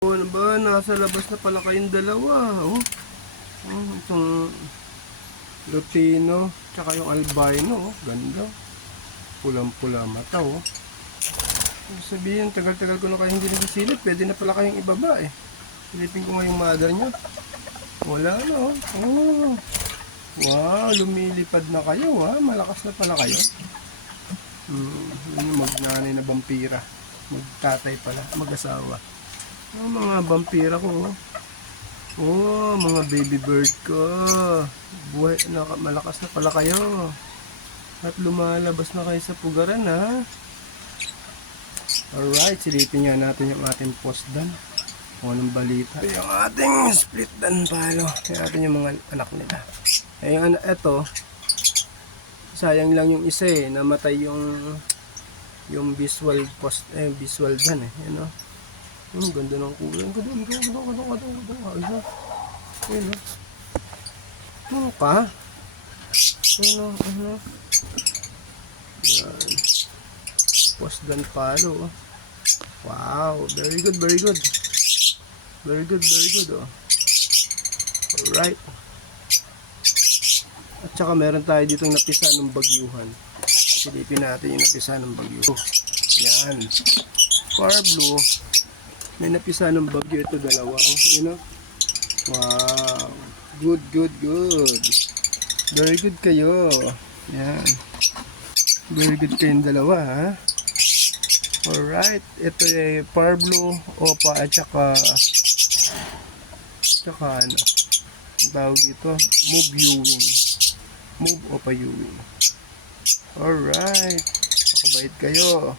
Ano ba? Nasa labas na pala kayong dalawa. Oh. Oh, itong Lutino, tsaka yung albino. Oh. Ganda. Pulang-pula mata. Oh. Sabihin, tagal-tagal ko na kayo hindi nagsisilip. Pwede na pala kayong ibaba eh. Silipin ko nga yung mother nyo. Wala na oh. Oh. Wow, lumilipad na kayo ha. Malakas na pala kayo. Hmm, magnanay na vampira. Magtatay pala, mag-asawa. Ang mga vampira ko. oh. Oh, mga baby bird ko. Buhay, naka, malakas na pala kayo. At lumalabas na kayo sa pugaran ha. Alright, silipin nga natin yung ating post dan. Kung anong balita. Yung ating split dan palo. Tingnan natin yung mga anak nila. Ayun, eto. Sayang lang yung isa eh. Namatay yung yung visual post, eh, visual dan eh. Yan o. Ang ganda ng kulay. Ang ganda, ganda, ganda, ganda, ganda, ang ganda. Ayun o. Ano ka? Ano, ano. Yan. Post dan palo. oh. Wow, very good, very good. Very good, very good oh. Alright. At saka meron tayo dito napisa ng bagyuhan. Silipin natin yung napisa ng bagyo. Yan. Far blue. May napisa ng bagyo ito dalawa. Oh, you know? Wow. Good, good, good. Very good kayo. Yan. Very good kayong dalawa ha. Alright. Ito ay far blue, opa at saka tsaka ano. Ang tawag dito, move viewing. Move opa viewing. Alright. Nakabait kayo.